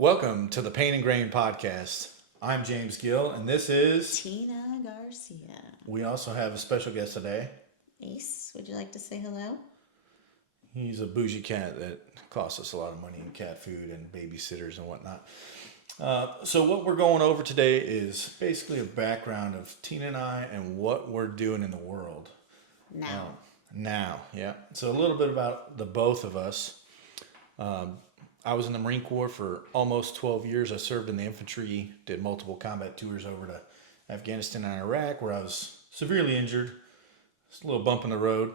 Welcome to the Pain and Grain podcast. I'm James Gill, and this is. Tina Garcia. We also have a special guest today. Ace, would you like to say hello? He's a bougie cat that costs us a lot of money in cat food and babysitters and whatnot. So, what we're going over today is basically a background of Tina and I and what we're doing in the world. Now, yeah. So, a little bit about the both of us. I was in the Marine Corps for almost 12 years. I served in the infantry, did multiple combat tours over to Afghanistan and Iraq, where I was severely injured. Just a little bump in the road.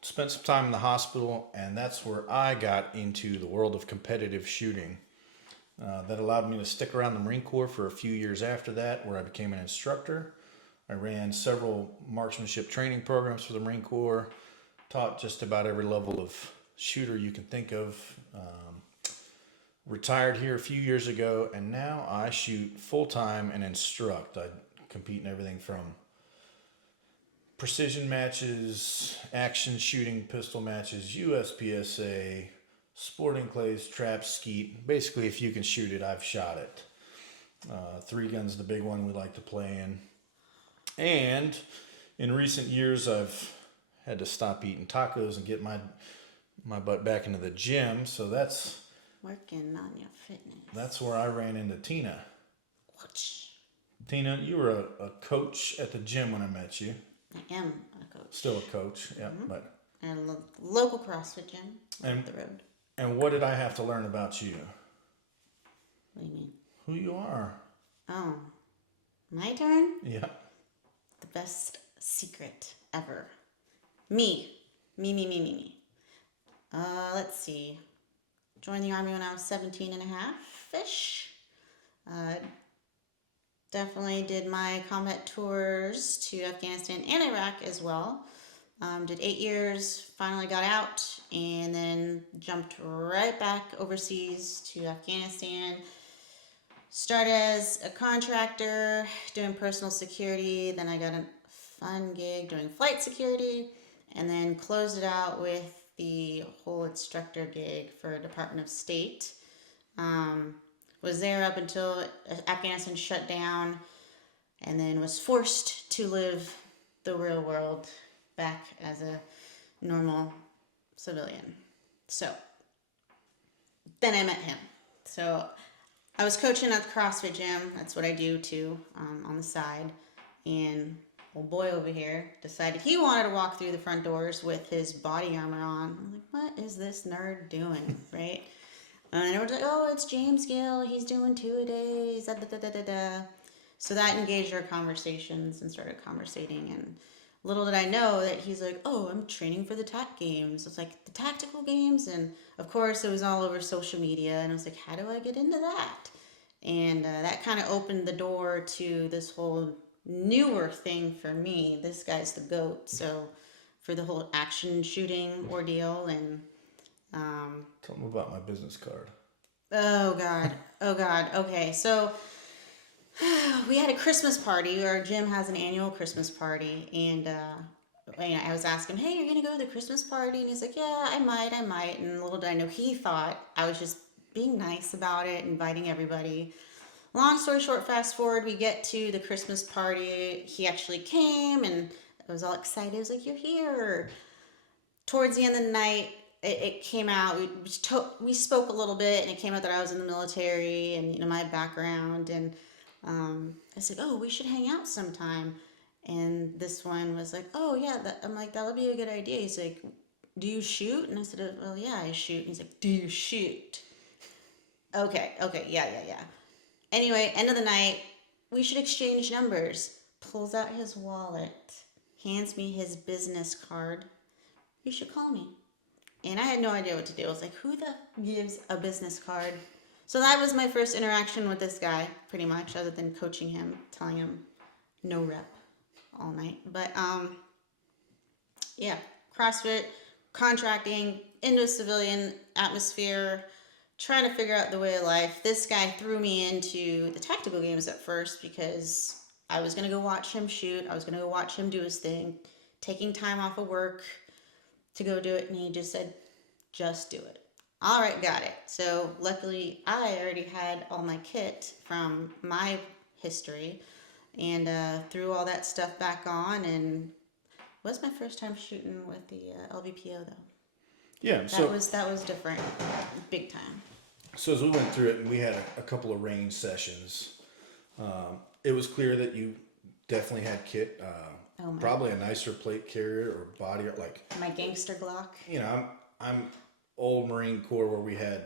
Spent some time in the hospital, and that's where I got into the world of competitive shooting. That allowed me to stick around the Marine Corps for a few years after that, where I became an instructor. I ran several marksmanship training programs for the Marine Corps, taught just about every level of shooter you can think of. Retired here a few years ago, and now I shoot full-time and instruct. I compete in everything from precision matches, action shooting pistol matches, USPSA, sporting clays, trap, skeet. Basically, if you can shoot it, I've shot it. 3 gun's the big one we like to play in. And in recent years, I've had to stop eating tacos and get my butt back into the gym. So that's Working on your fitness. where I ran into Tina. Watch. Tina, you were a coach at the gym when I met you. I am a coach. Still a coach, yeah. But At a local CrossFit gym up the road. And what did I have to learn about you? What do you mean? Who you are? Oh, my turn? Yeah. The best secret ever. Me. Me. Let's see. Joined the Army when I was 17 and a half-ish. Definitely did my combat tours to Afghanistan and Iraq as well. Did 8 years, finally got out, and then jumped right back overseas to Afghanistan. Started as a contractor doing personal security. Then I got a fun gig doing flight security, and then closed it out with the whole instructor gig for Department of State. Was there up until Afghanistan shut down, and then was forced to live the real world back as a normal civilian. So then I met him. So I was coaching at the CrossFit gym. That's what I do too, on the side. And old boy over here decided he wanted to walk through the front doors with his body armor on. I'm like, what is this nerd doing, right? And everyone's like, oh, it's James Gill. He's doing 2-a-days. So that engaged our conversations and started conversating. And little did I know that he's like, oh, I'm training for the TAC games. It's like the tactical games. And of course, it was all over social media. And I was like, how do I get into that? And that kind of opened the door to this whole newer thing for me. This guy's the GOAT. So for the whole action shooting ordeal. And Tell them about my business card. oh God. Okay, so we had a Christmas party. Our gym has an annual Christmas party, and I was asking him, hey, you're gonna go to the Christmas party? And he's like, yeah, I might. And little did I know, he thought I was just being nice about it, inviting everybody. Long story short, fast forward, we get to the Christmas party. He actually came, and I was all excited. I was like, you're here. Towards the end of the night, it came out. We spoke a little bit, and it came out that I was in the military and my background. And I said, oh, we should hang out sometime. And this one was like, oh yeah, I'm like, that would be a good idea. He's like, do you shoot? And I said, well, yeah, I shoot. And he's like, do you shoot? Okay, yeah. Anyway, end of the night, we should exchange numbers. Pulls out his wallet, hands me his business card. You should call me. And I had no idea what to do. I was like, who the gives a business card? So that was my first interaction with this guy, pretty much, other than coaching him, telling him no rep all night. But yeah, CrossFit, contracting, into a civilian atmosphere, trying to figure out the way of life. This guy threw me into the tactical games at first because I was going to go watch him shoot. I was going to go watch him do his thing, taking time off of work to go do it. And he just said, just do it. All right, got it. So luckily, I already had all my kit from my history, and threw all that stuff back on. And it was my first time shooting with the LVPO though. Yeah. That was different, big time. So as we went through it, and we had a couple of range sessions, it was clear that you definitely had kit. Oh my! Probably a nicer plate carrier or body, like My gangster Glock. I'm old Marine Corps where we had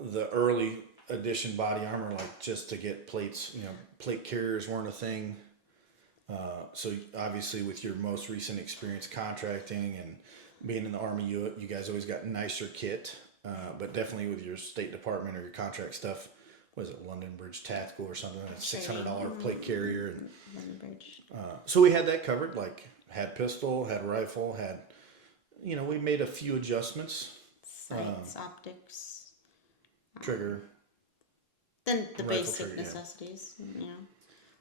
the early edition body armor, like just to get plates. Plate carriers weren't a thing. So obviously, with your most recent experience contracting and being in the Army, you guys always got nicer kit. But definitely with your State Department or your contract stuff, was it London Bridge Tactical or something? A $600 plate carrier, and London Bridge. so we had that covered. Like had pistol, had rifle, had we made a few adjustments. Sights, optics. Trigger. Then the Rifle basic trigger, yeah. necessities.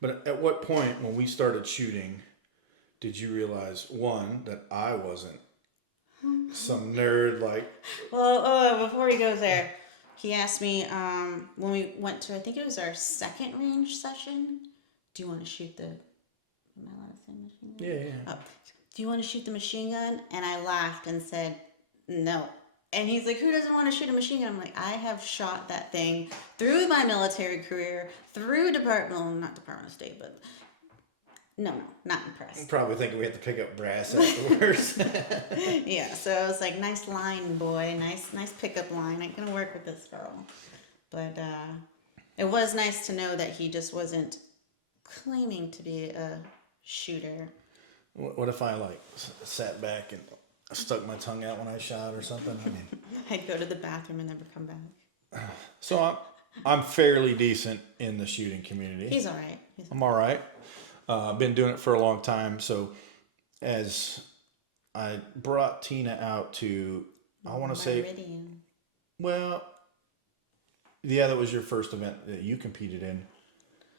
But at what point when we started shooting did you realize, one, that I wasn't some nerd like? Well, before he goes there, he asked me when we went to, I think it was our second range session, do you want to shoot the, am I allowed to say machine gun? Yeah. Oh, do you want to shoot the machine gun? And I laughed and said, no. And he's like, who doesn't want to shoot a machine gun? I'm like, I have shot that thing through my military career, through not Department of State, but no, not impressed. I'm probably thinking we had to pick up brass afterwards. Yeah, so I was like, nice line, boy, nice pickup line. I'm gonna work with this girl. But it was nice to know that he just wasn't claiming to be a shooter. What if I sat back and stuck my tongue out when I shot or something? I mean, I'd go to the bathroom and never come back. so I'm fairly decent in the shooting community. He's all right. I'm all right. I've been doing it for a long time. So as I brought Tina out to, I want to say, Meridian. well, yeah, that was your first event that you competed in.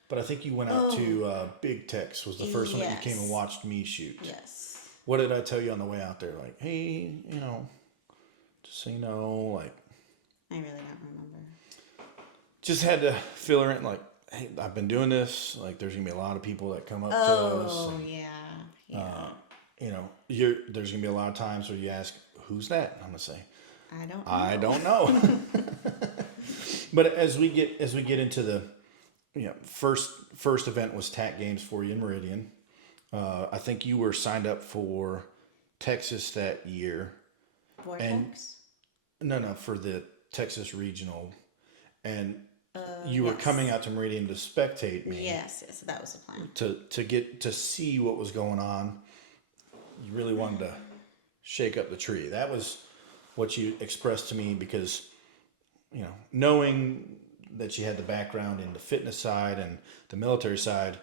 But I think you went out to Big Tex was the first one that you came and watched me shoot. Yes. What did I tell you on the way out there? Like, hey, just so you know, like. I really don't remember. Just had to fill her in, like, hey, I've been doing this. Like, there's gonna be a lot of people that come up to us. Oh yeah. There's gonna be a lot of times where you ask, "Who's that?" I'm gonna say, I don't know. don't know." But as we get into the, first event was TAC Games for you in Meridian. I think you were signed up for Texas that year. Vortex? No, for the Texas Regional, and you were coming out to Meridian to spectate me. Yes, that was the plan. To get to see what was going on. You really wanted to shake up the tree. That was what you expressed to me because, knowing that you had the background in the fitness side and the military side,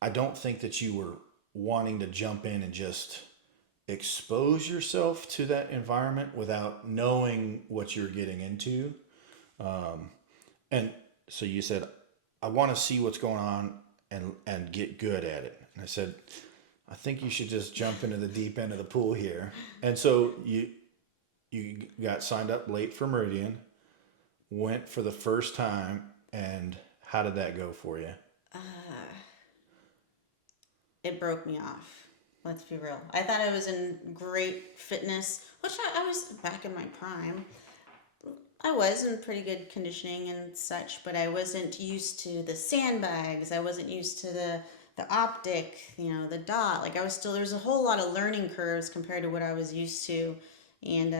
I don't think that you were wanting to jump in and just expose yourself to that environment without knowing what you're getting into. And so you said, I want to see what's going on and get good at it. And I said, I think you should just jump into the deep end of the pool here. And so you got signed up late for Meridian, went for the first time, and how did that go for you? It broke me off. Let's be real. I thought I was in great fitness, which I was back in my prime. I was in pretty good conditioning and such, but I wasn't used to the sandbags. I wasn't used to the optic, the dot. Like there was a whole lot of learning curves compared to what I was used to. And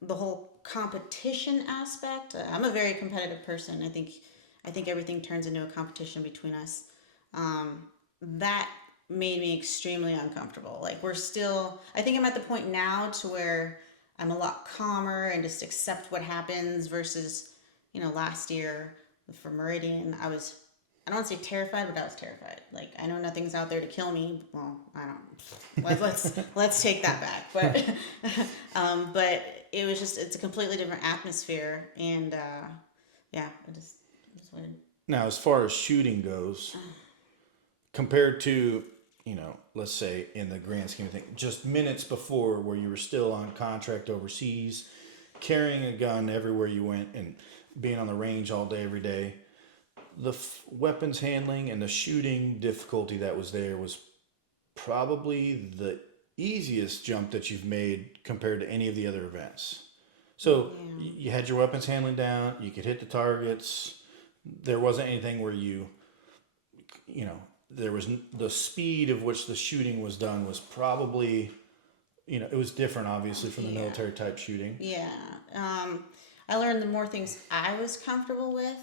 the whole competition aspect, I'm a very competitive person. I think everything turns into a competition between us. That made me extremely uncomfortable. Like I think I'm at the point now to where I'm a lot calmer and just accept what happens versus, last year for Meridian, I don't want to say terrified, but I was terrified. Like, I know nothing's out there to kill me. Well, I don't. Let's take that back. But it was it's a completely different atmosphere. And, it just went. Now, as far as shooting goes, compared to, let's say in the grand scheme of things, just minutes before where you were still on contract overseas carrying a gun everywhere you went and being on the range all day, every day, the weapons handling and the shooting difficulty that was there was probably the easiest jump that you've made compared to any of the other events. So Yeah. you had your weapons handling down, you could hit the targets. There wasn't anything where you know, there was the speed of which the shooting was done was probably, it was different obviously from the Yeah. military type shooting. Yeah. I learned the more things I was comfortable with,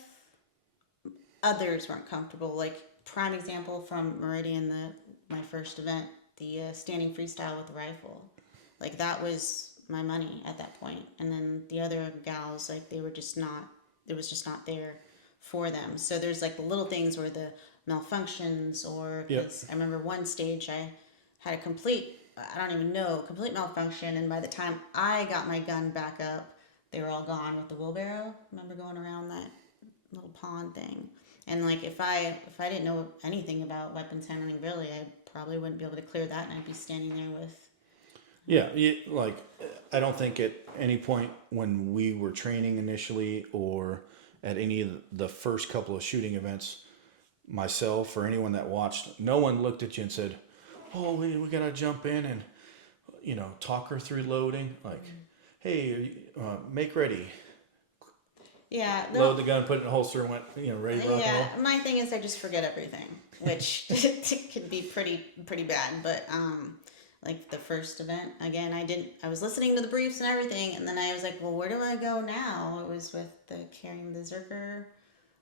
others weren't comfortable. Like prime example from Meridian, my first event, the standing freestyle with the rifle. Like that was my money at that point. And then the other gals, like they were just not. It was just not there for them. So there's like the little things where the malfunctions, or Yep. I remember one stage I had a complete, I don't even know, complete malfunction, and by the time I got my gun back up, they were all gone with the wheelbarrow. Remember going around that little pond thing? And like if I didn't know anything about weapons handling really, I probably wouldn't be able to clear that, and I'd be standing there with. Yeah, like I don't think at any point when we were training initially or at any of the first couple of shooting events, myself or anyone that watched, no one looked at you and said, "Oh, we gotta jump in and talk her through loading." Like, hey, make ready, Yeah, load the gun, put it in the holster, and went ready to rock and yeah. roll. My thing is I just forget everything, which can be pretty bad. But like the first event, again, I was listening to the briefs and everything, and then I was like, well, where do I go now? It was with the carrying the Zerker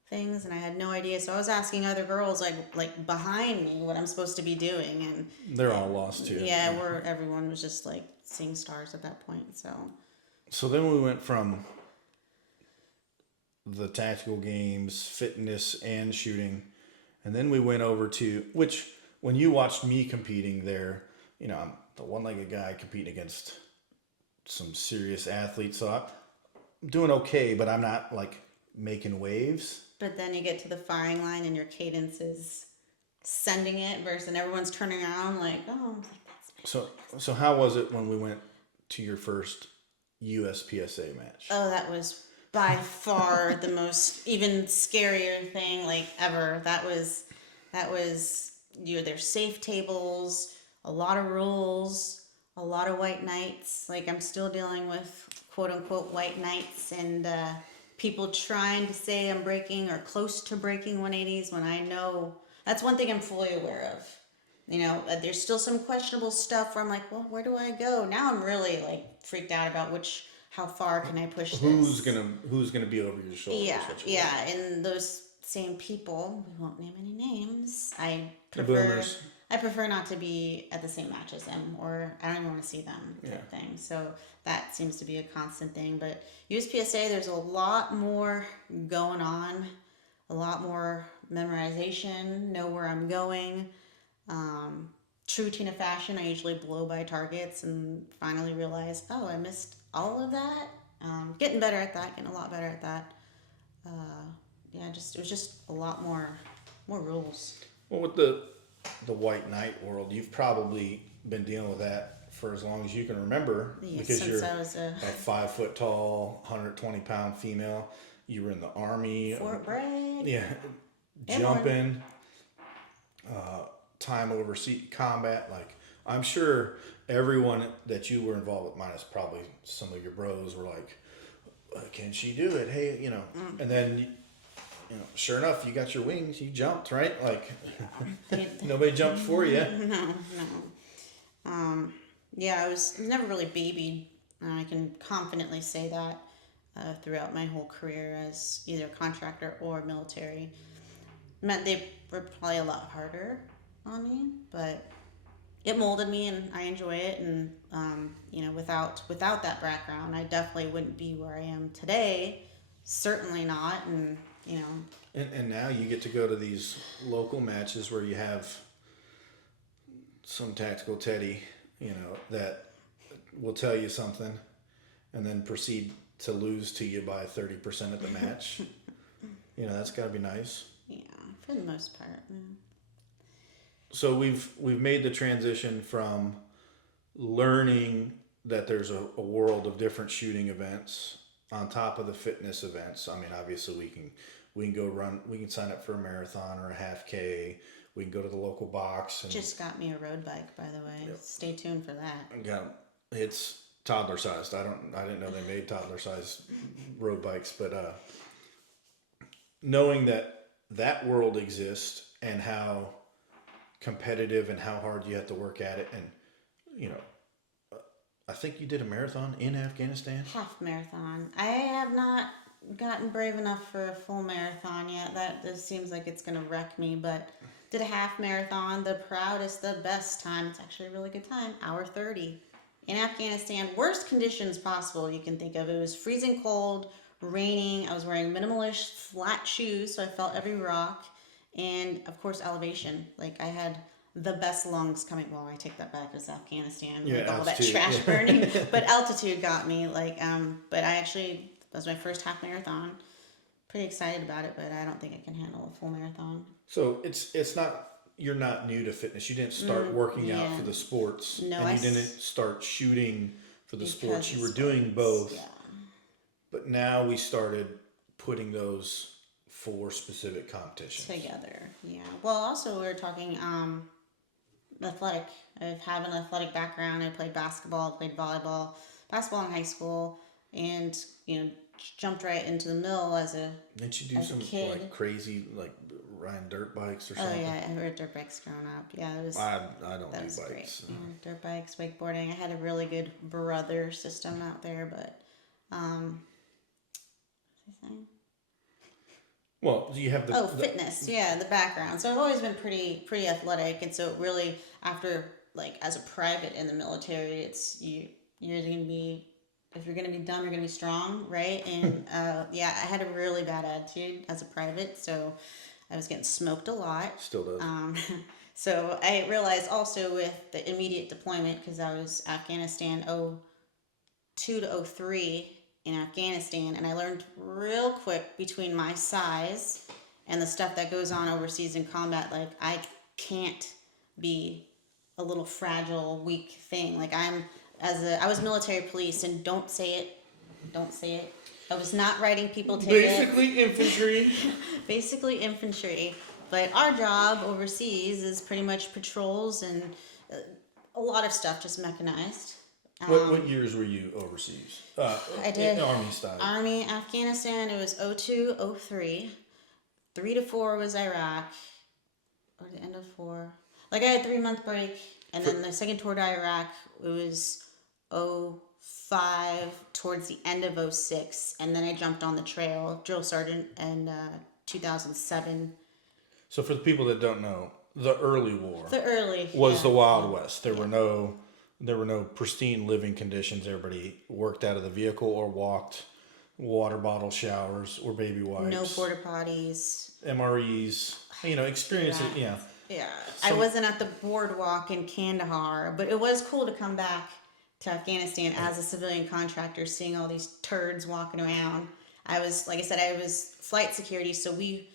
things, and I had no idea. So I was asking other girls like behind me what I'm supposed to be doing, and They're all lost too. yeah, where everyone was just like seeing stars at that point. So then we went from the tactical games, fitness, and shooting, and then we went over to which when you watched me competing there, I'm the one-legged guy competing against some serious athletes, so I'm doing okay, but I'm not like making waves. But then you get to the firing line and your cadence is sending it versus and everyone's turning around like, oh, that's me. So how was it when we went to your first USPSA match? Oh, that was by far the most even scarier thing like ever. That was there's safe tables, a lot of rules, a lot of white knights. Like I'm still dealing with quote unquote white knights and people trying to say I'm breaking or close to breaking 180s when I know that's one thing I'm fully aware of. There's still some questionable stuff where I'm like, well, where do I go? Now I'm really like freaked out about how far can I push Who's this? gonna be over your shoulder? Yeah, and those same people, we won't name any names. The boomers. I prefer not to be at the same match as them, or I don't even want to see them type thing. So that seems to be a constant thing. But USPSA, there's a lot more going on, a lot more memorization, know where I'm going. True Tina fashion, I usually blow by targets and finally realize, oh, I missed all of that. Getting better at that, getting a lot better at that. Yeah, it was just a lot more rules. Well, with the white knight world, you've probably been dealing with that for as long as you can remember, because since you're I was a 5 foot tall, 120-pound female. You were in the Army. Fort Bragg. Yeah, jumping, time overseas combat. Like I'm sure everyone that you were involved with, minus probably some of your bros, were like, "Can she do it? Hey, And then, sure enough, you got your wings. You jumped, right? Like nobody jumped for you. No. Yeah, I was never really babied. I can confidently say that throughout my whole career as either contractor or military. Meant they were probably a lot harder on me, but it molded me and I enjoy it. And without that background, I definitely wouldn't be where I am today. Certainly not. And And now you get to go to these local matches where you have some tactical Teddy, that will tell you something and then proceed to lose to you by 30% of the match. That's got to be nice. yeah, for the most part. Yeah. So we've made the transition from learning that there's a world of different shooting events on top of the fitness events. I mean, obviously we can go run, we can sign up for a marathon or a half K. We can go to the local box and Just got me a road bike, by the way. Yep. Stay tuned for that. yeah, it's toddler sized. I didn't know they made toddler sized road bikes, but knowing that that world exists and how competitive and how hard you have to work at it, and you know, I think you did a marathon in Afghanistan. Half marathon. I have not gotten brave enough for a full marathon yet. That just seems like it's gonna wreck me. But did a half marathon. The proudest, the best time. It's actually a really good time. Hour 30 in Afghanistan. Worst conditions possible you can think of. It was freezing cold, raining. I was wearing minimalish flat shoes, so I felt every rock. And of course, elevation. Like I had the best lungs coming. Well, I take that back. It was Afghanistan with all that trash burning. But altitude got me. But I actually that was my first half marathon. Pretty excited about it, but I don't think I can handle a full marathon. So it's not, you're not new to fitness. You didn't start working out for the sports, No, and you didn't start shooting for the sports. You were sports, doing both, yeah. but now we started putting those for specific competitions Together, yeah. Well, also we were talking athletic. I have an athletic background. I played basketball, played volleyball, basketball in high school, and jumped right into the mill as a Didn't you do as a some kid. like crazy like riding dirt bikes or Oh something? yeah, I rode dirt bikes growing up. Yeah, it was I don't that do was bikes. great. So. Yeah, dirt bikes, wakeboarding. I had a really good brother system out there, but what was I saying? Well, you have the Fitness. Yeah, the background. So I've always been pretty athletic, and so really after like as a private in the military, it's you're gonna be if you're gonna be dumb, you're gonna be strong, right? And yeah, I had a really bad attitude as a private, so I was getting smoked a lot. still does. So I realized also with the immediate deployment because I was Afghanistan 02 to 03 in Afghanistan, and I learned real quick between my size and the stuff that goes on overseas in combat, like I can't be a little fragile, weak thing. Like I was military police, and don't say it. I was not writing people tickets. Basically infantry. Basically infantry. But our job overseas is pretty much patrols and a lot of stuff, just mechanized. What years were you overseas? I did Army style. Army, Afghanistan. It was 02, 03. 3 to 4 was Iraq, or the end of 4. Like I had a 3-month break, and then the second tour to Iraq it was 05 towards the end of 06, and then I jumped on the trail, drill sergeant, in 2007. So for the people that don't know, the early war was Yeah. the Wild West. There were no pristine living conditions. Everybody worked out of the vehicle or walked. Water bottle showers or baby wipes. No porta potties. MREs. Experiences. Yeah. Yeah. I wasn't at the boardwalk in Kandahar, but it was cool to come back to Afghanistan as a civilian contractor, seeing all these turds walking around. I was, like I said, I was flight security, so we're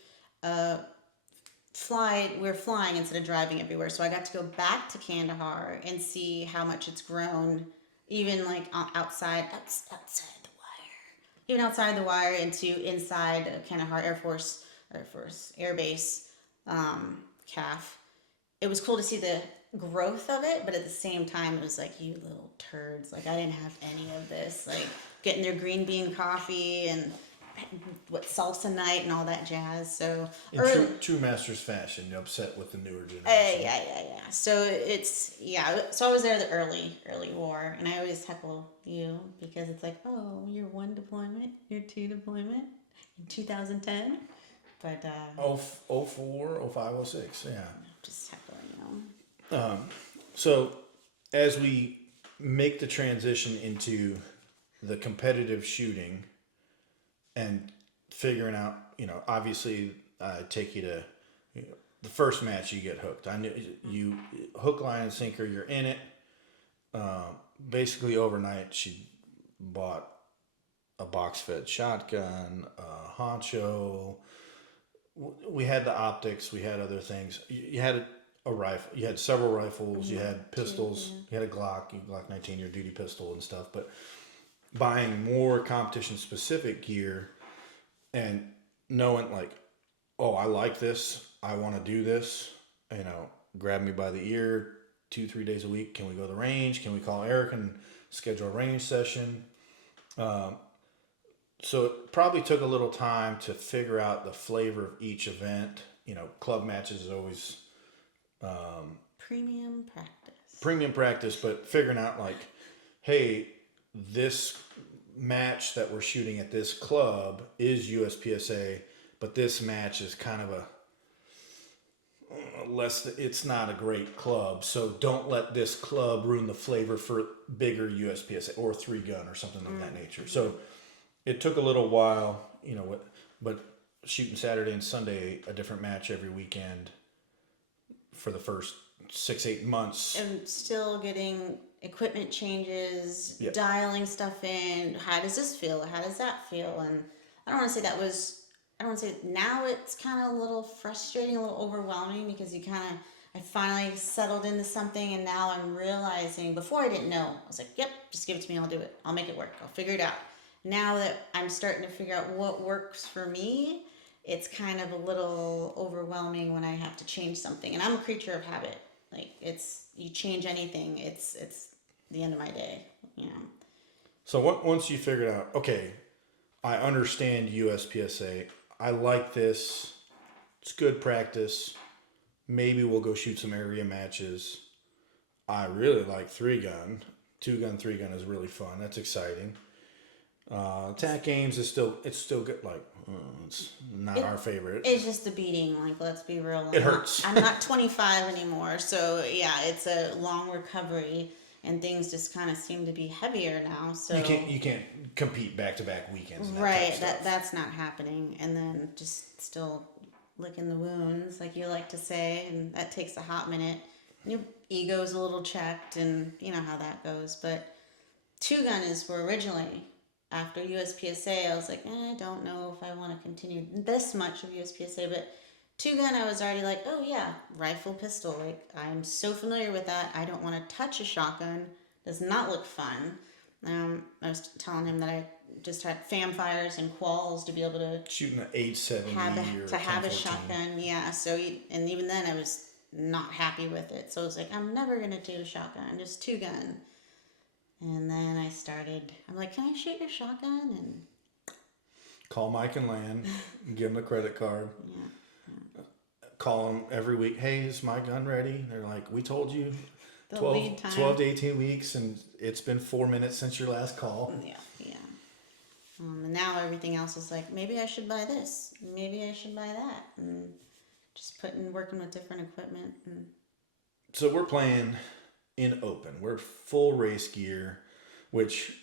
flying instead of driving everywhere. So I got to go back to Kandahar and see how much it's grown, even like outside the wire, even outside the wire into inside Kandahar Air Force Air Base, CAF. It was cool to see the growth of it, but at the same time, it was like, you little turds. Like I didn't have any of this. Like getting their green bean coffee and salsa night and all that jazz. So In true master's fashion, you're upset with the newer generation. yeah. So So I was there the early war, and I always heckle you because it's like, oh, you're 1 deployment, you're 2 deployment in 2010, but 04, 05, 06, yeah. just heckling, So as we make the transition into the competitive shooting and figuring out, obviously I take you to the first match you get hooked. I knew you hook, line, and sinker. You're in it. Basically overnight, she bought a box-fed shotgun, a honcho. We had the optics. We had other things. You had a rifle. You had several rifles. You had pistols. Two, yeah. You had a Glock 19, your duty pistol and stuff. But buying more competition specific gear and knowing like, oh, I like this. I want to do this. You know, grab me by the ear 2-3 days a week. Can we go to the range? Can we call Eric and schedule a range session? So it probably took a little time to figure out the flavor of each event. You know, club matches is always Premium practice. premium practice, but figuring out like, hey, this match that we're shooting at this club is USPSA, but this match is kind of a it's not a great club, so don't let this club ruin the flavor for bigger USPSA or 3-gun or something of that nature. So it took a little while, you know, but shooting Saturday and Sunday, a different match every weekend for the first 6-8 months. And still getting equipment changes, Yep. dialing stuff in. How does this feel? How does that feel? And I don't want to say now it's kind of a little frustrating, a little overwhelming because I finally settled into something and now I'm realizing, before I didn't know, I was like, yep, just give it to me, I'll do it. I'll make it work. I'll figure it out. Now that I'm starting to figure out what works for me, it's kind of a little overwhelming when I have to change something. And I'm a creature of habit. Like you change anything, it's the end of my day, you know. So once you figured out, okay, I understand USPSA, I like this, it's good practice, maybe we'll go shoot some area matches. I really like 3-gun. 2-gun, 3-gun is really fun. That's exciting. Attack games is still good. Like it's not our favorite. It's just the beating. Like, let's be real. It hurts. I'm not 25 anymore, so yeah, it's a long recovery, and things just kind of seem to be heavier now. So you can't compete back-to-back weekends. And right, that that's not happening. And then just still licking the wounds, like you like to say, and that takes a hot minute. Your ego's a little checked, and you know how that goes. But 2-gun were originally. After USPSA, I was like, I don't know if I want to continue this much of USPSA, but 2-gun, I was already like, oh yeah, rifle, pistol. Like, I'm so familiar with that. I don't want to touch a shotgun. Does not look fun. I was telling him that I just had fam fires and quals to be able to shooting an 870 have a 10-14. shotgun. Yeah, so and even then I was not happy with it. So I was like, I'm never gonna do a shotgun, just 2-gun. And then I'm like, can I shoot your shotgun? And Call Mike and Lan, give them a credit card. yeah. Call them every week. Hey, is my gun ready? They're like, we told you The 12 lead time. to 18 weeks, and it's been 4 minutes since your last call. Yeah. And now everything else is like, maybe I should buy this. Maybe I should buy that. And just working with different equipment. And So we're playing in open. We're full race gear, which,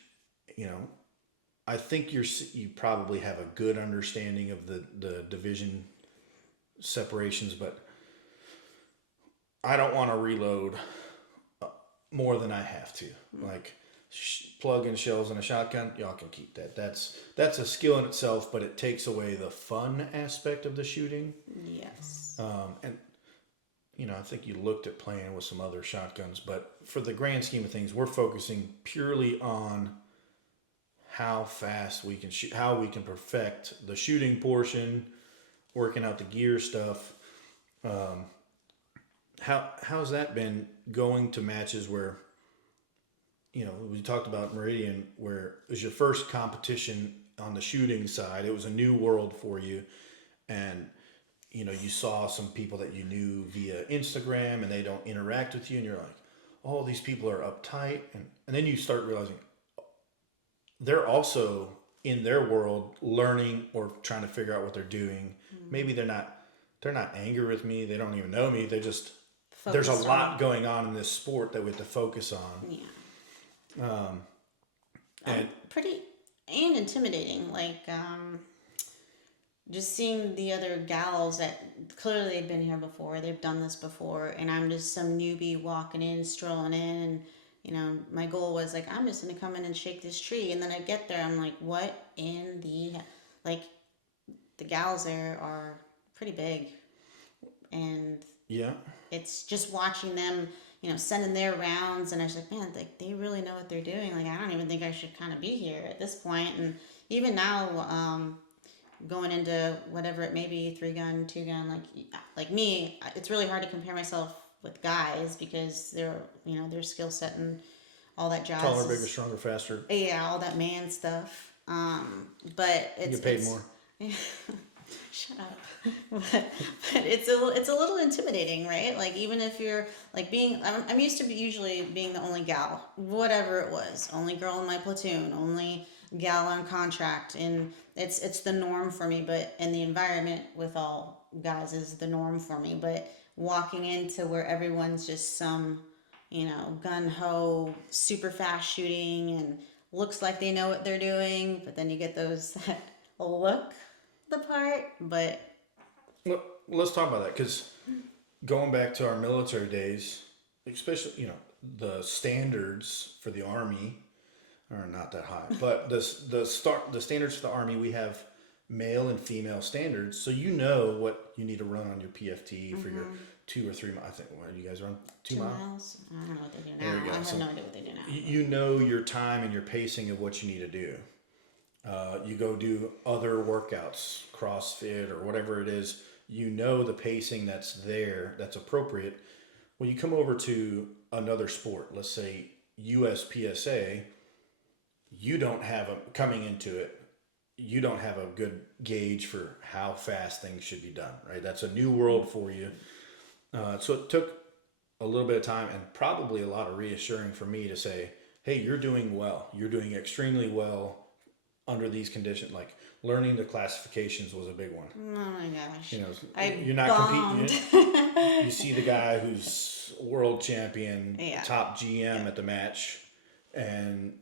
you know, I think you probably have a good understanding of the division separations, but I don't want to reload more than I have to. Like plug in shells in a shotgun, y'all can keep that. That's a skill in itself, but it takes away the fun aspect of the shooting. yes. And you know, I think you looked at playing with some other shotguns, but for the grand scheme of things, we're focusing purely on how fast we can shoot, how we can perfect the shooting portion, working out the gear stuff. How's that been going to matches where, you know, we talked about Meridian, where it was your first competition on the shooting side. It was a new world for you, and you know, you saw some people that you knew via Instagram and they don't interact with you, and you're like, oh, these people are uptight. And then you start realizing they're also in their world learning or trying to figure out what they're doing. Mm-hmm. Maybe they're not angry with me. They don't even know me. They just, there's a lot going on in this sport that we have to focus on. Yeah. And pretty and intimidating. Like, just seeing the other gals that clearly they've been here before, they've done this before, and I'm just some newbie walking in, strolling in, and you know, my goal was like, I'm just gonna come in and shake this tree, and then I get there, I'm like, what in the, like, the gals there are pretty big, and Yeah. It's just watching them, sending their rounds, and I was like, man, like they really know what they're doing. Like I don't even think I should kind of be here at this point. And even now, going into whatever it may be, 3-gun, 2-gun, like me, it's really hard to compare myself with guys because their skill set and all that jazz Taller, bigger, is, stronger, faster. yeah, all that man stuff. But You it's get paid more. Shut up. But it's a little intimidating, right? Like even if you're like I'm used to usually being the only gal, whatever it was, only girl in my platoon, only gal on contract, and it's the norm for me. But in the environment with all guys is the norm for me. But walking into where everyone's just some, gun ho, super fast shooting and looks like they know what they're doing, but then you get those that look the part, but Well, let's talk about that because going back to our military days, especially the standards for the Army are not that high, but the standards for the Army, we have male and female standards, so you know what you need to run on your PFT for your 2 or 3 miles. I think what do you guys run 2 miles? 2 miles. I don't know what they do There now. we go. I have So no idea what they do now. you know your time and your pacing of what you need to do. You go do other workouts, CrossFit or whatever it is. You know the pacing that's there, that's appropriate. When you come over to another sport, let's say USPSA, you don't have coming into it. You don't have a good gauge for how fast things should be done, right? That's a new world for you. So it took a little bit of time and probably a lot of reassuring for me to say, hey, you're doing well. You're doing extremely well under these conditions. Like learning the classifications was a big one. Oh my gosh. You're not bombed. competing. You see the guy who's world champion, Yeah. top GM at the match, and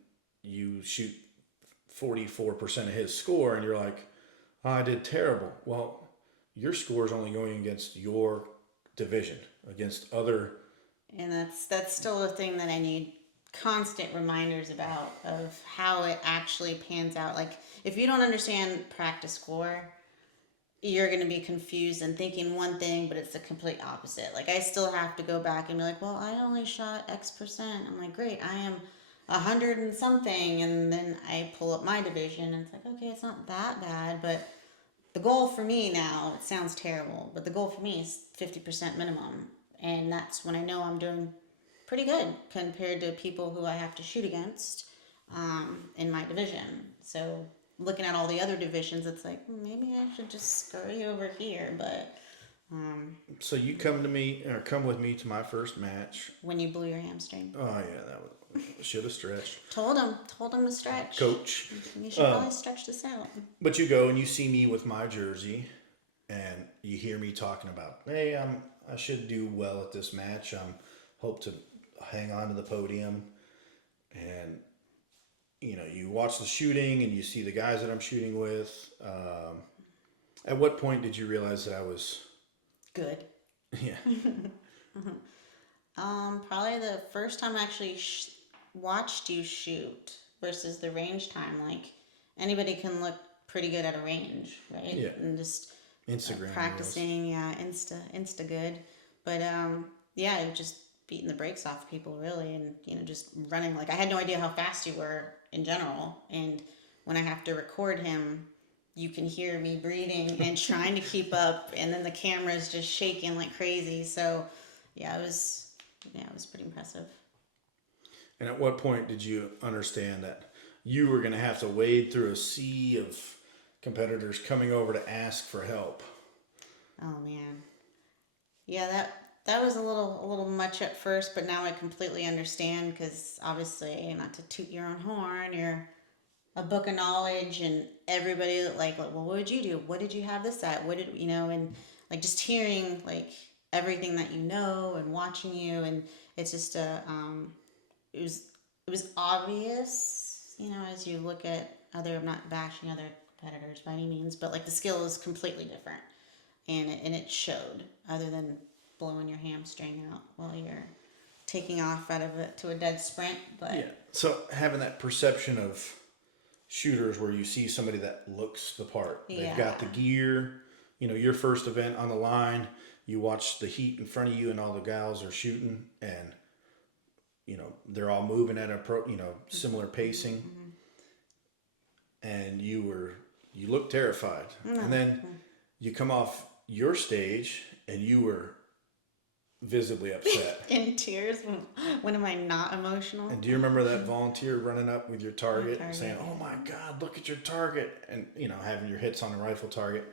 you shoot 44% of his score, and you're like, oh, I did terrible. Well, your score is only going against your division, against other. And that's still a thing that I need constant reminders about of how it actually pans out. Like if you don't understand practice score, you're going to be confused and thinking one thing, but it's the complete opposite. Like I still have to go back and be like, well, I only shot X%. I'm like, great, I am 100 and something, and then I pull up my division and it's like, okay, it's not that bad, but the goal for me now, it sounds terrible, but the goal for me is 50% minimum, and that's when I know I'm doing pretty good compared to people who I have to shoot against in my division. So looking at all the other divisions, it's like maybe I should just scurry over here. But So you come with me to my first match. when you blew your hamstring, Oh yeah, that should have stretched. told him to stretch. Coach. You should probably stretch this out. But you go and you see me with my jersey, and you hear me talking about, hey, I should do well at this match. Hope to hang on to the podium, and you watch the shooting and you see the guys that I'm shooting with. At what point did you realize that I was Good. Yeah. Probably the first time I actually watched you shoot versus the range time. Like anybody can look pretty good at a range, right? Yeah. And just Instagram practicing, yeah, insta good. But yeah, just beating the brakes off people really, and just running. Like I had no idea how fast you were in general, and when I have to record him, you can hear me breathing and trying to keep up, and then the camera's just shaking like crazy. So yeah, it was pretty impressive. And at what point did you understand that you were going to have to wade through a sea of competitors coming over to ask for help? Oh man, yeah, that was a little much at first, but now I completely understand because obviously, not to toot your own horn, you're a book of knowledge, and everybody like, well, what would you do? What did you have this at? What did and like just hearing like everything that and watching you, and it's just it was obvious, as you look at other. I'm not bashing other competitors by any means, but like the skill is completely different, and it showed. Other than blowing your hamstring out while you're taking off out of it to a dead sprint, but Yeah. So having that perception of shooters where you see somebody that looks the part, they've got the gear, your first event on the line, you watch the heat in front of you and all the gals are shooting and they're all moving at a similar pacing, and you look terrified. And then you come off your stage and you were visibly upset. In tears. When am I not emotional? And do you remember that volunteer running up with your target and saying, yeah. "Oh my God, look at your target," and having your hits on the rifle target,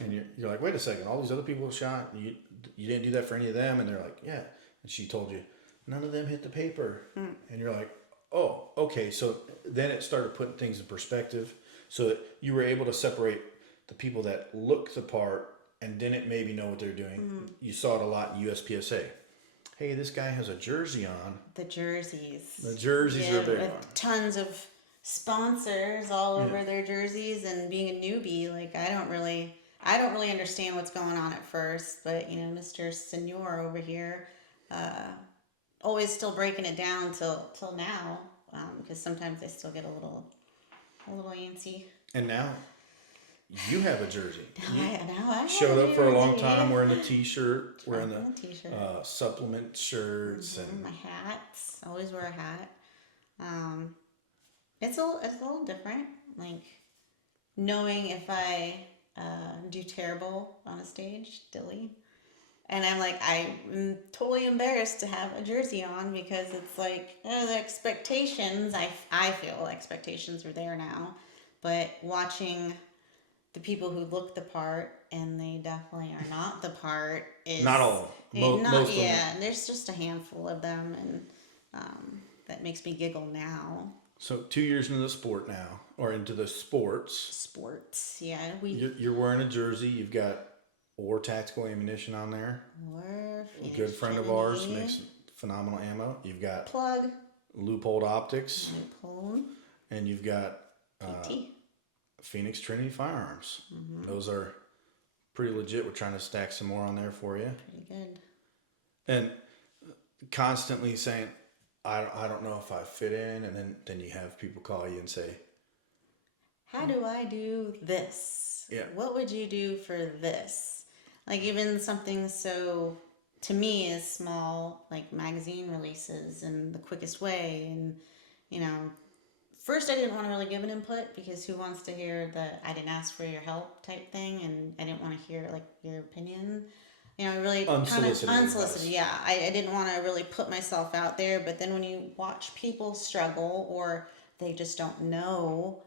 and you're like, "Wait a second, all these other people shot. You didn't do that for any of them," and they're like, "Yeah," and she told you, "None of them hit the paper," and you're like, "Oh, okay." So then it started putting things in perspective, so that you were able to separate the people that look the part and didn't maybe know what they're doing. You saw it a lot in USPSA. Hey, this guy has a jersey on. The jerseys. The jerseys are big. With tons of sponsors all over their jerseys, and being a newbie, like I don't really understand what's going on at first, but Mr. Senor over here, always still breaking it down till now, because sometimes I still get a little antsy. And now you have a jersey. Now I showed have up for a long jersey. time wearing a t-shirt, wearing the t-shirt. Supplement shirts and my hats. I always wear a hat. It's a little different. Like knowing if I do terrible on a stage, dilly. And I'm totally embarrassed to have a jersey on, because it's like the expectations. I feel expectations are there now, but watching the people who look the part and they definitely are not the part is not all. Most of them. Yeah, there's just a handful of them, and that makes me giggle now. So 2 years into the sport now, or into the sports. Yeah, You're wearing a jersey. You've got War Tactical Ammunition on there. A good friend of ours makes phenomenal ammo. You've got plug Loophole Optics, Loophole, and you've got PT. Phoenix Trinity Firearms. Those are pretty legit. We're trying to stack some more on there for you. Pretty good. And constantly saying, I don't know if I fit in, and then you have people call you and say, how do I do this? Yeah. What would you do for this? Like even something so, to me, is small, like magazine releases and the quickest way. And, first I didn't want to really give an input, because who wants to hear that I didn't ask for your help type thing, and I didn't want to hear like your opinion. Really unsolicited. Unsolicited. Yeah, I didn't want to really put myself out there. But then when you watch people struggle, or they just don't know,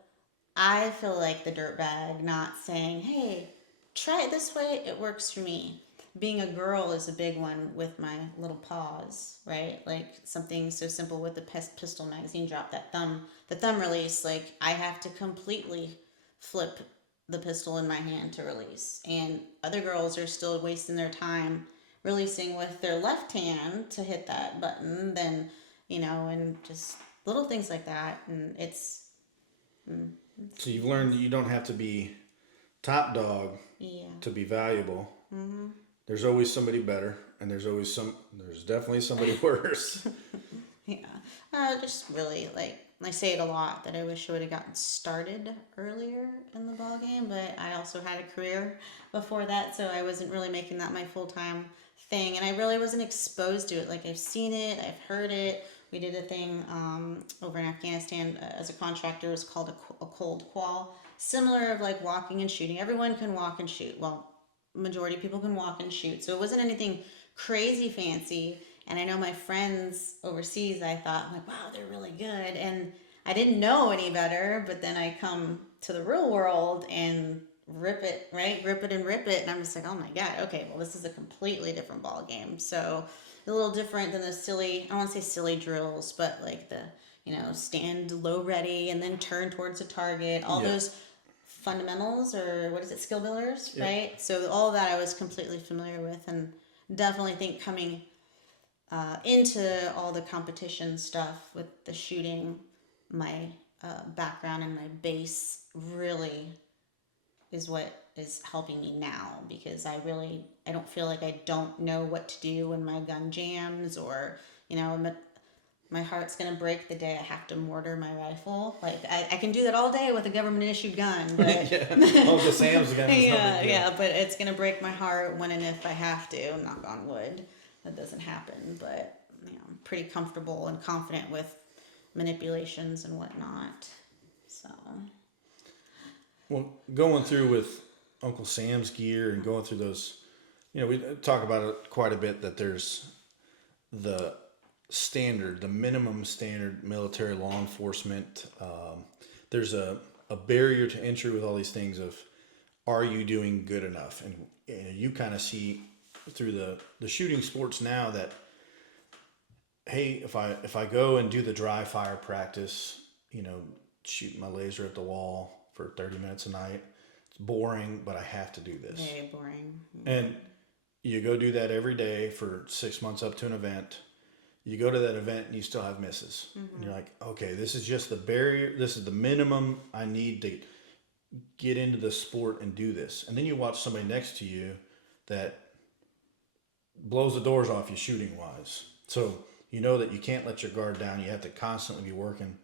I feel like the dirtbag, not saying, hey, try it this way, it works for me. Being a girl is a big one with my little paws, right? Like something so simple with the pistol magazine drop, the thumb release, like I have to completely flip the pistol in my hand to release. And other girls are still wasting their time releasing with their left hand to hit that button, then, and just little things like that. And it's So you've learned you don't have to be top dog to be valuable. There's always somebody better, and there's definitely somebody worse. Just really, like, I say it a lot, that I wish I would have gotten started earlier in the ball game, but I also had a career before that, so I wasn't really making that my full-time thing, and I really wasn't exposed to it. Like, I've seen it, I've heard it. We did a thing over in Afghanistan as a contractor. It was called a cold qual, similar of like walking and shooting. Everyone can walk and shoot. Well, majority of people can walk and shoot, so it wasn't anything crazy fancy. And I know my friends overseas, I thought, like, wow, they're really good. And I didn't know any better, but then I come to the real world and rip it, right? Grip it and rip it. And I'm just like, oh my God, okay, well, this is a completely different ball game. So a little different than the silly, I don't want to say silly drills, but like the, stand low ready and then turn towards a target. All those fundamentals, or what is it, skill builders, right? So all that I was completely familiar with, and definitely think coming into all the competition stuff with the shooting, my background and my base really is what is helping me now, because I don't feel like I don't know what to do when my gun jams, or my heart's gonna break the day I have to mortar my rifle. Like I can do that all day with a government issued gun, but Yeah. Uncle Sam's gun is no yeah, big deal. yeah, but it's gonna break my heart when and if I have to. Knock on wood, that doesn't happen. But I'm pretty comfortable and confident with manipulations and whatnot. So Well, going through with Uncle Sam's gear and going through those, we talk about it quite a bit that there's the the minimum standard military law enforcement. There's a barrier to entry with all these things of, are you doing good enough? And you kind of see through the shooting sports now that, hey, if I go and do the dry fire practice, shoot my laser at the wall for 30 minutes a night, it's boring, but I have to do this. very boring. And you go do that every day for 6 months up to an event. You go to that event and you still have misses. And you're like, okay, this is just the barrier. This is the minimum I need to get into the sport and do this. And then you watch somebody next to you that blows the doors off you shooting wise. So you know that you can't let your guard down. You have to constantly be working.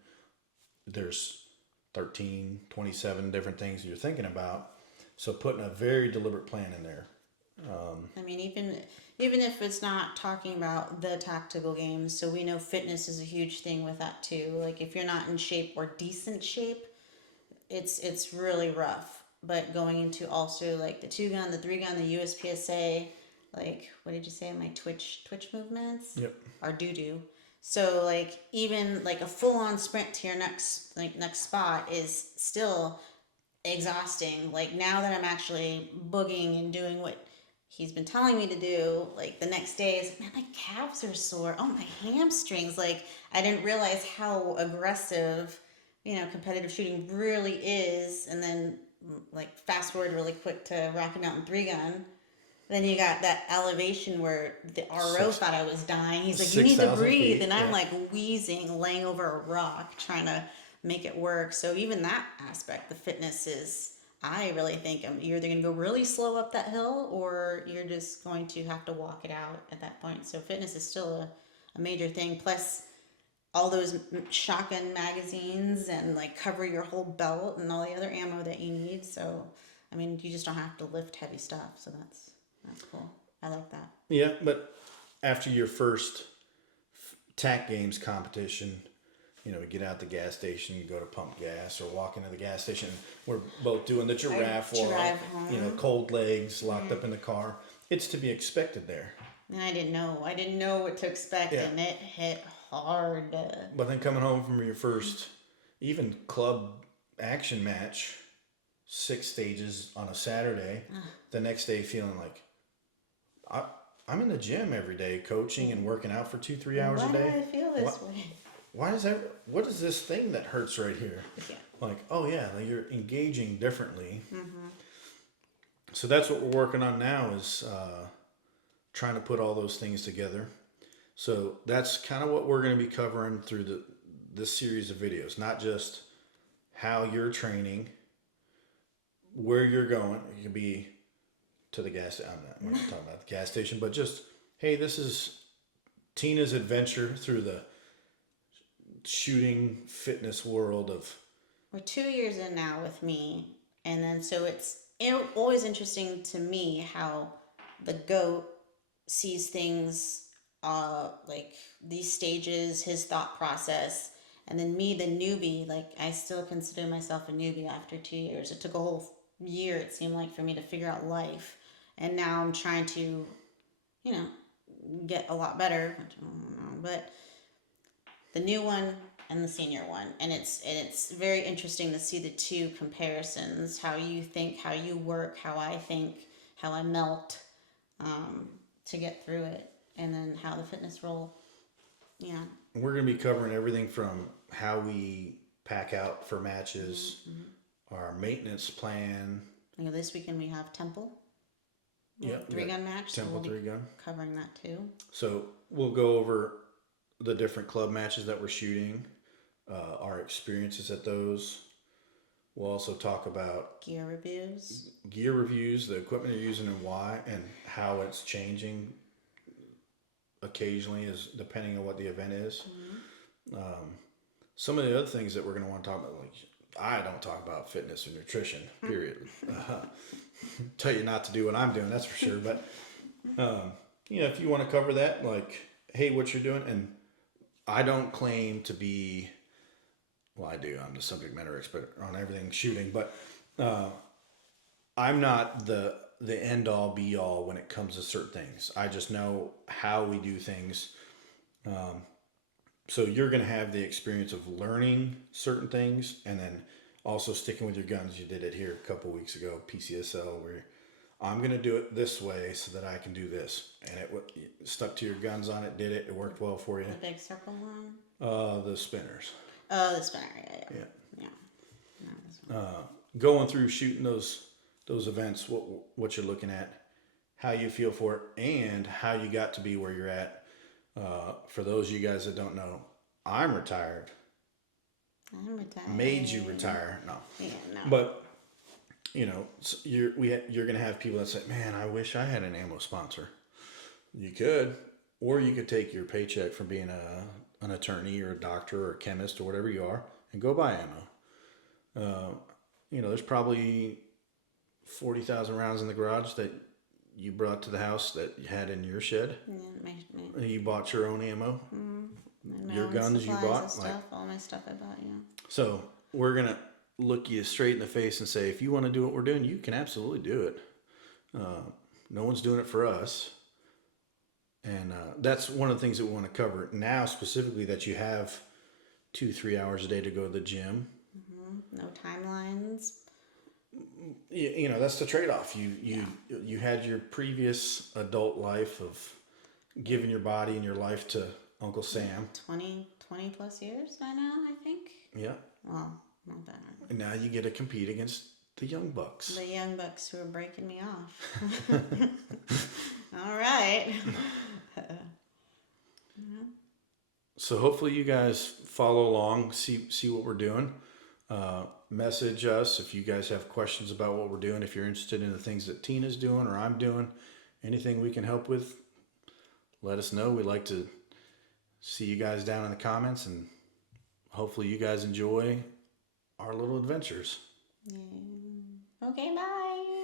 There's 13, 27 different things you're thinking about. So putting a very deliberate plan in there. I mean, even if it's not talking about the tactical games, so we know fitness is a huge thing with that too. Like if you're not in shape or decent shape, it's really rough. But going into also like the 2-gun, the 3-gun, the USPSA, like what did you say? My Twitch movements. Yep. Are doo-doo. So like even like a full on sprint to your next spot is still exhausting. Like now that I'm actually boogieing and doing what he's been telling me to do, like the next day is, man, my calves are sore. Oh, my hamstrings. Like I didn't realize how aggressive, competitive shooting really is. And then like fast forward really quick to Rocky Mountain 3-gun. Then you got that elevation where the RO thought I was dying. He's like, you need to breathe. Feet, and I'm like wheezing, laying over a rock, trying to make it work. So even that aspect, the fitness is, I really think you're either going to go really slow up that hill or you're just going to have to walk it out at that point. So fitness is still a major thing. Plus all those shotgun magazines and like cover your whole belt and all the other ammo that you need. So, I mean, you just don't have to lift heavy stuff. So that's cool. I like that. Yeah, but after your first TAC games competition, we get out the gas station, you go to pump gas or walk into the gas station. We're both doing the giraffe walk, drive home. cold legs, locked up in the car. It's to be expected there. And I didn't know what to expect, and it hit hard. But then coming home from your first even club action match, 6 stages on a Saturday, the next day feeling like, I'm in the gym every day coaching and working out for 2-3 hours a day. Why do I feel this way? Why is that? What is this thing that hurts right here? Yeah. Like, oh yeah, like you're engaging differently. Mm-hmm. So that's what we're working on now is trying to put all those things together. So that's kind of what we're going to be covering through this series of videos. Not just how you're training, where you're going. It could be to the gas. We're not talking about the gas station, but just, hey, this is Tina's adventure through the shooting fitness world of. We're 2 years in now with me, and then so it's always interesting to me how the GOAT sees things, like these stages, his thought process, and then me, the newbie. Like I still consider myself a newbie after 2 years. It took a whole year, it seemed like, for me to figure out life, and now I'm trying to, get a lot better. But the new one and the senior one, and it's very interesting to see the two comparisons, how you think, how you work, how I think, how I melt, to get through it, and then how the fitness role. We're going to be covering everything from how we pack out for matches, our maintenance plan. This weekend we have Temple. Yeah, 3-gun match. Temple so we'll 3-gun. Covering that too. So we'll go over the different club matches that we're shooting, our experiences at those. We'll also talk about Gear reviews, the equipment you're using and why, and how it's changing occasionally, is depending on what the event is. Some of the other things that we're going to want to talk about, like I don't talk about fitness or nutrition, period. Tell you not to do what I'm doing, that's for sure. But if you want to cover that, like, hey, what you're doing, and I don't claim to be, well, I do. I'm the subject matter expert on everything shooting, but I'm not the end all be all when it comes to certain things. I just know how we do things. So you're going to have the experience of learning certain things, and then also sticking with your guns. You did it here a couple weeks ago, PCSL, where I'm going to do it this way so that I can do this, and it stuck to your guns on it. Did it? It worked well for you. The big circle one. The spinners. Oh, the spinner. Yeah. No, this one. Going through shooting those events, what you're looking at, how you feel for it, and how you got to be where you're at. For those of you guys that don't know, I'm retired. I'm retired. Made you retire. No. Yeah, no. But you're gonna have people that say, "Man, I wish I had an ammo sponsor." You could, or you could take your paycheck from being an attorney or a doctor or a chemist or whatever you are and go buy ammo. There's probably 40,000 rounds in the garage that you brought to the house that you had in your shed. Yeah, You bought your own ammo. my Your own guns you supplies bought, and stuff, all my stuff I bought. Yeah. So we're gonna look you straight in the face and say, if you want to do what we're doing, you can absolutely do it. No one's doing it for us, and that's one of the things that we want to cover now. Specifically, that you have 2-3 hours a day to go to the gym. No timelines. That's the trade-off. You had your previous adult life of giving your body and your life to Uncle Sam. 20 plus years by now, I think. Yeah. Well, not that. And now you get to compete against the young bucks. The young bucks who are breaking me off. All right. So hopefully you guys follow along, see what we're doing. Message us if you guys have questions about what we're doing. If you're interested in the things that Tina's doing or I'm doing, anything we can help with, let us know. We'd like to see you guys down in the comments, and hopefully you guys enjoy our little adventures. Okay, bye.